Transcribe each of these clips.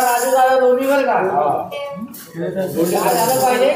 राजू दादा लोणीवर का झालं पाहिजे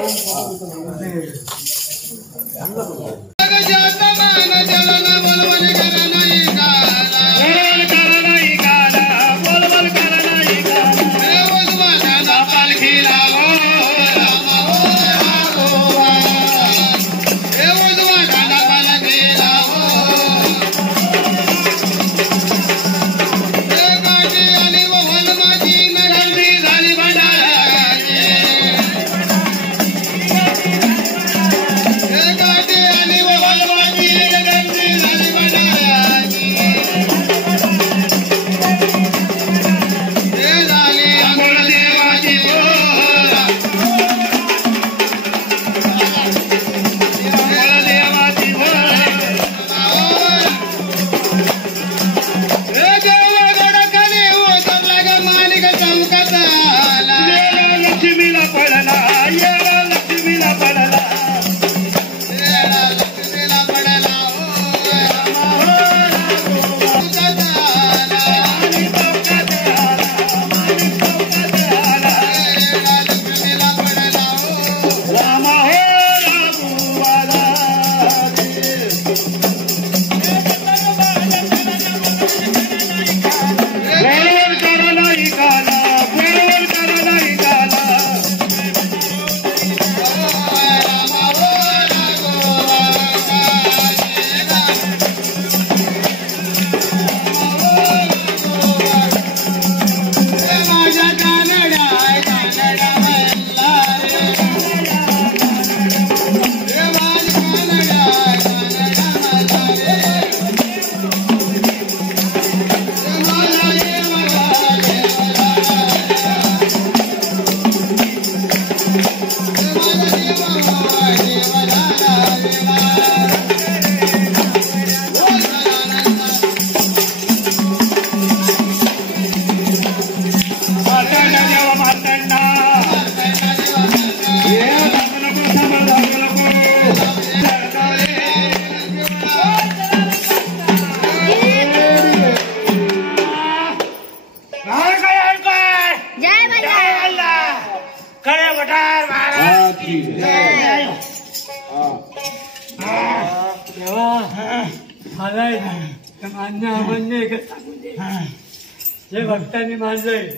जे भक्तांनी मानलंय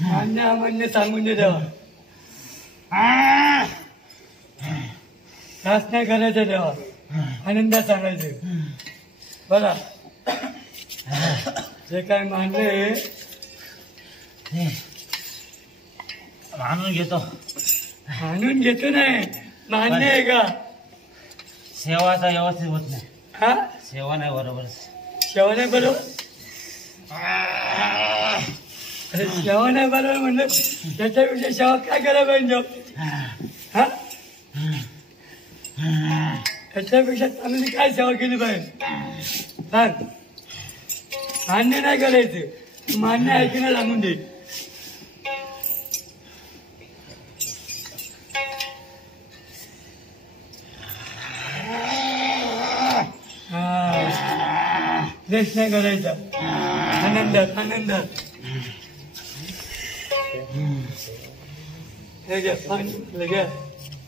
मान्य अमान्य सांगून दे देवा त्रास नाही करायचं देवा आनंदात सांगायचं बघा जे काय मानले मानून घेतो नाही मान्य आहे का सेवाचा व्यवस्थित होत नाही हा सेवा नाही बरोबर सेवा नाही बरोबर सेवा नाही बरोबर म्हणलं त्याच्यापेक्षा सेवा काय करायला पाहिजे हा त्याच्यापेक्षा चांगली काय सेवा केली पाहिजे सांग मान्य नाही करायचं मान्य आहे की नाही सांगून दे देश नाही करायचा आनंदात आनंदात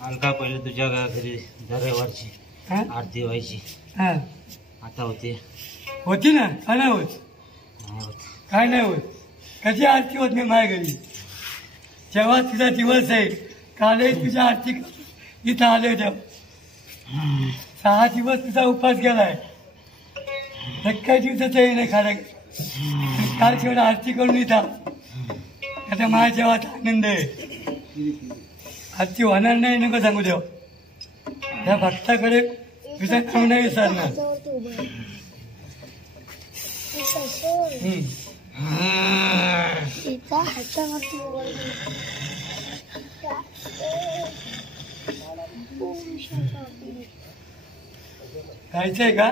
अलका पहिले तुझ्या घरी दरवारची आरती व्हायची आता होती ना काय नाही होत काय नाही होत कधी आरती होत नाही माझ्या घरी जेव्हा तुझा दिवस आहे कालही तुझ्या आरती इथं आले तेव्हा 6 दिवस तुझा उपास गेलाय काही दिवसाचं नाही खाला काल शेवट आरती करून इथं आता माझ्या जेव्हा आनंद आहे आरती होणार नाही नको सांगू देव त्या भक्ताकडे तुझं नाव नाही विसरणार खायचंय का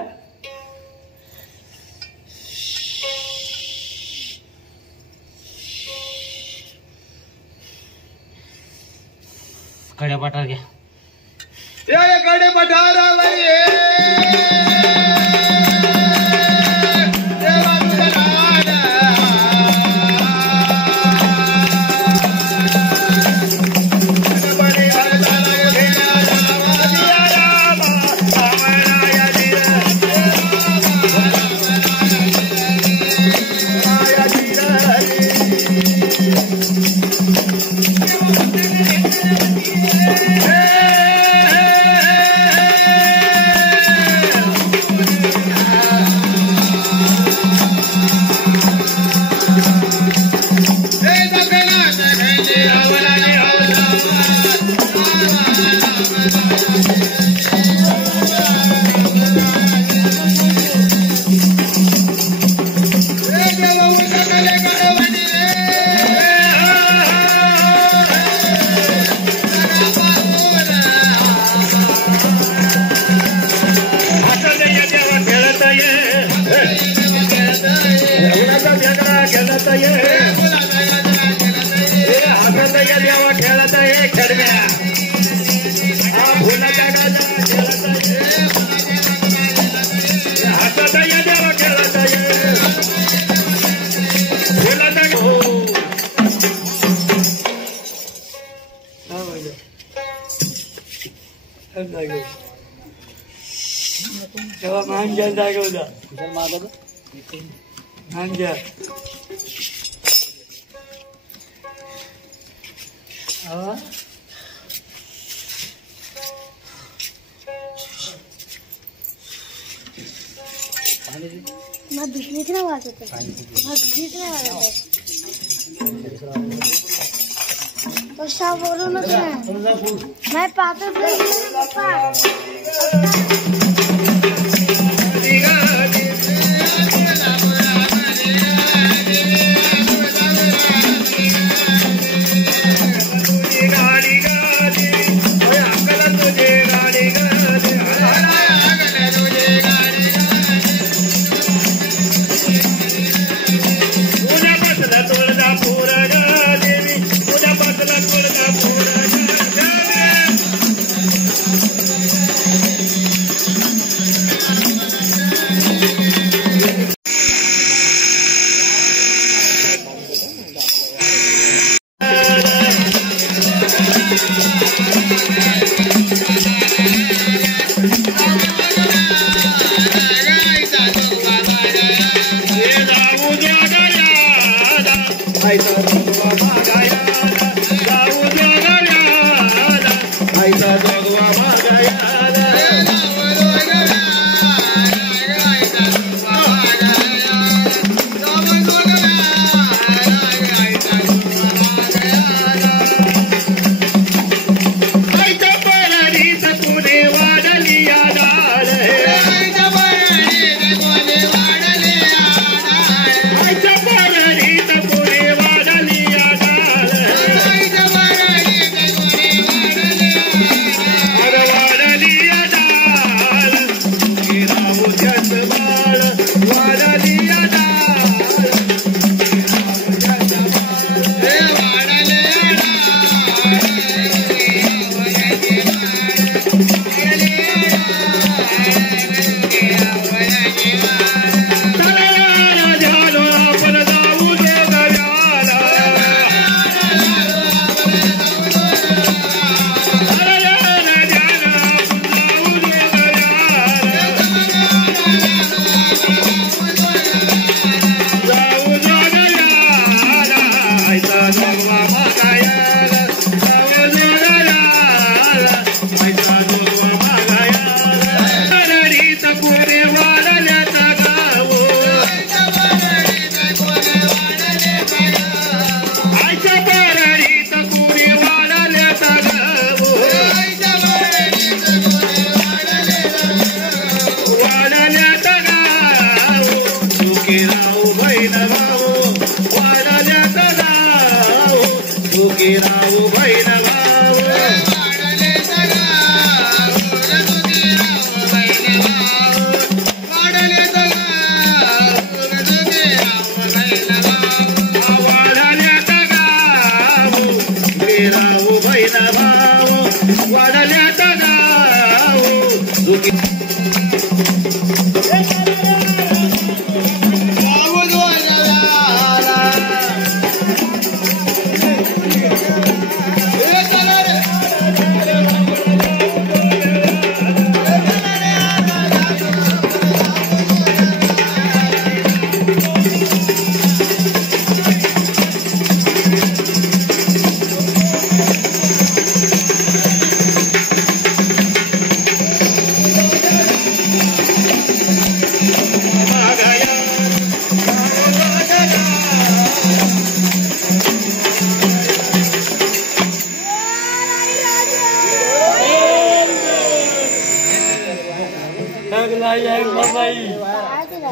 कड्या पठार घ्या. कडे पठारावर तेव्हा मान घ्या जागवला मान घ्या भीषणीच नाही वाजत भीषणीच नाही वाजत कशा बोलूनच नाही पाहतच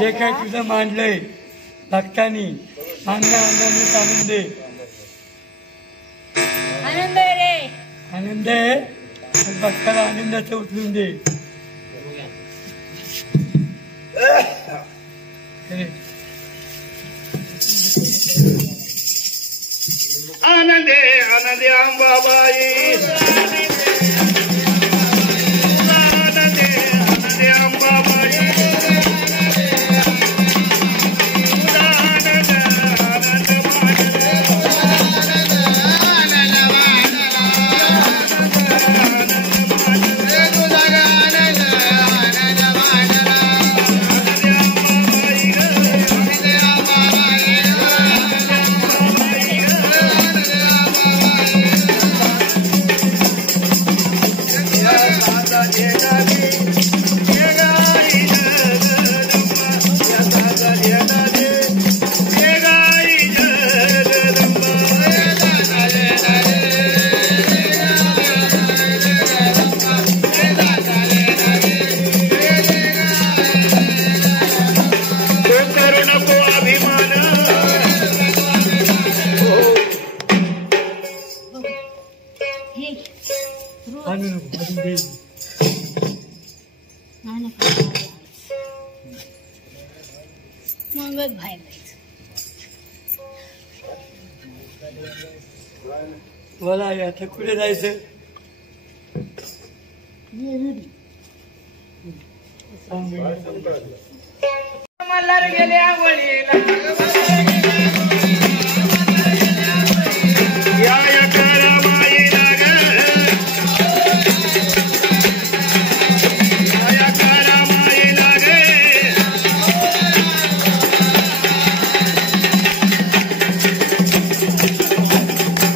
जे काय तुझं मांडलंय भक्तांनी आनंदाने सांगून दे. आनंद आहे रे. आनंद आहे भक्ताला आनंदाचं उचलून दे. आनंदे आनंदे अंबाबाई आनंदे आनंदे अंबाबाई मगच बाहेर बोला आता कुठे जायचं. मल्हार गेले आवळीला या करामाईला ग या करामाईला ग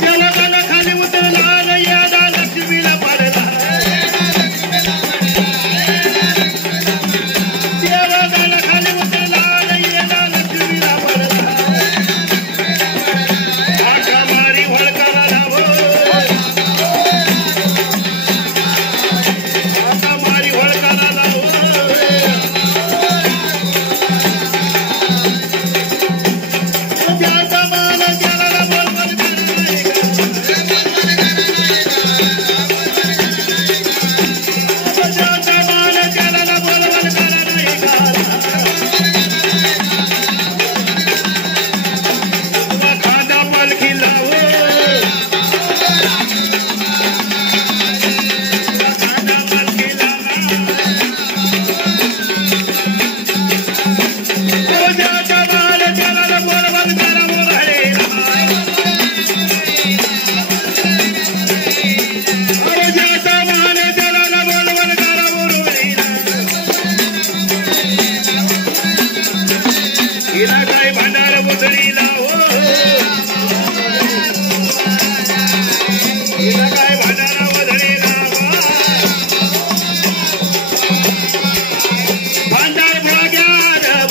जलगाला खाली उतरला यादा लक्ष्मीला पडला जलगाला खाली उतरला यादा लक्ष्मीला पडला आका मारी वळकाला लावो आका मारी वळकाला लावो ज्याचा मान ज्याला बोलवल ज्याचा मान ज्याला बोलवल करा नाही का खादा पालखी लावो खादा पालखी लावा ज्याचा मान ज्याला बोलवल करा मोरळे ज्याचा मान ज्याला बोलवल करा मोरळे हिला काय भांडार बुजळीला हो हिला काय भांडार बुजळीला भांडार भोग्या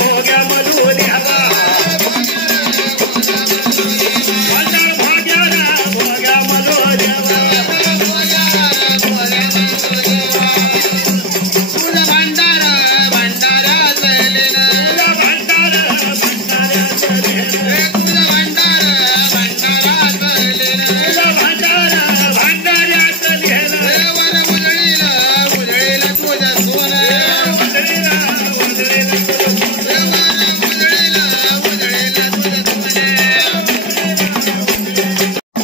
भोग्या मधुल्या भांडार भोग्या भोग्या मधुल्या तुला भांडार भांडारा चलेला तुला भांडार भांडारा चलेला तुला भांडार भांडारा चलेला तुला भांडार भांडारा चलेला वर उजळीला उजळीला तुझ्या सोना उजळीला उजळीला तुझ्या उजळीला उजळीला तुझ्या सोना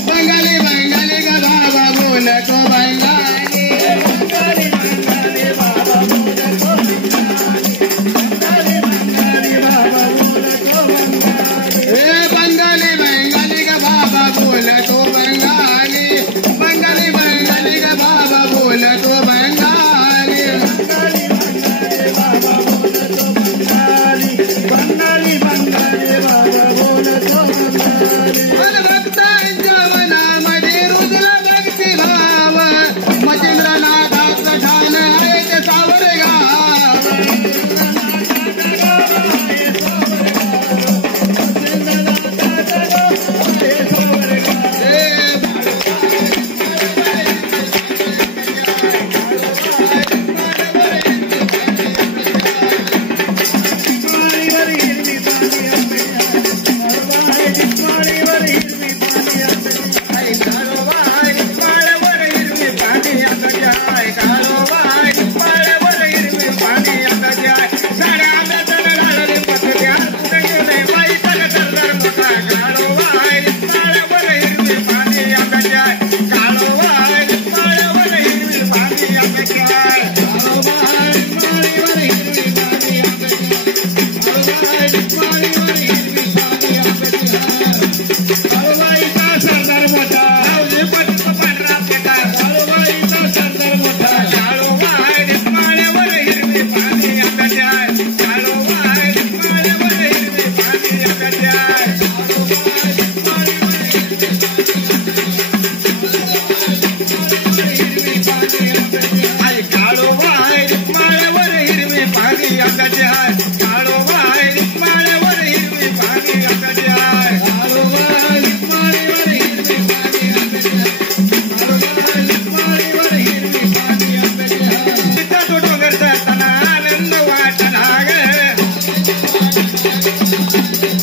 बंगाली बंगाली का बाबा बोलतो बंगाली बंगाली बंगाली बाबा बोलतो बंगाली बंगाली बाबा बोलतो बंगाली बंगाली बंगाली का बाबा बोलतो बंगाली बंगाली बंगाली का बाबा बोलतो बंगाली बंगाली बंगाली बाबा बोलतो बंगाली बंगाली बंगाली बाबा बोलतो बंगाली भक्तांच्या मनामध्ये रुजला भक्ती भाव मचिंद्रनाथाचं ठाण आहे ते सावरे गाव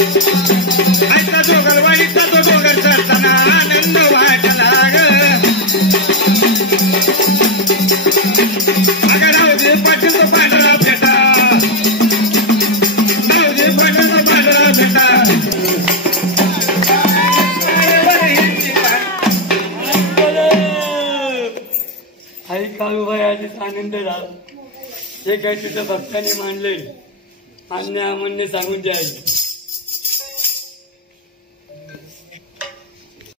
आयचा डोगर वाईचा तो डोगर चढताना आनंद वाटला ग अगं रावजी पाटील तो पांढरा फेटा रावजी पाटील तो पांढरा फेटा आई काळूबाई आधीच आनंद झाला हे काही तुझ्या भक्तांनी मानलंय अन्य अमान्य सांगून द्यायला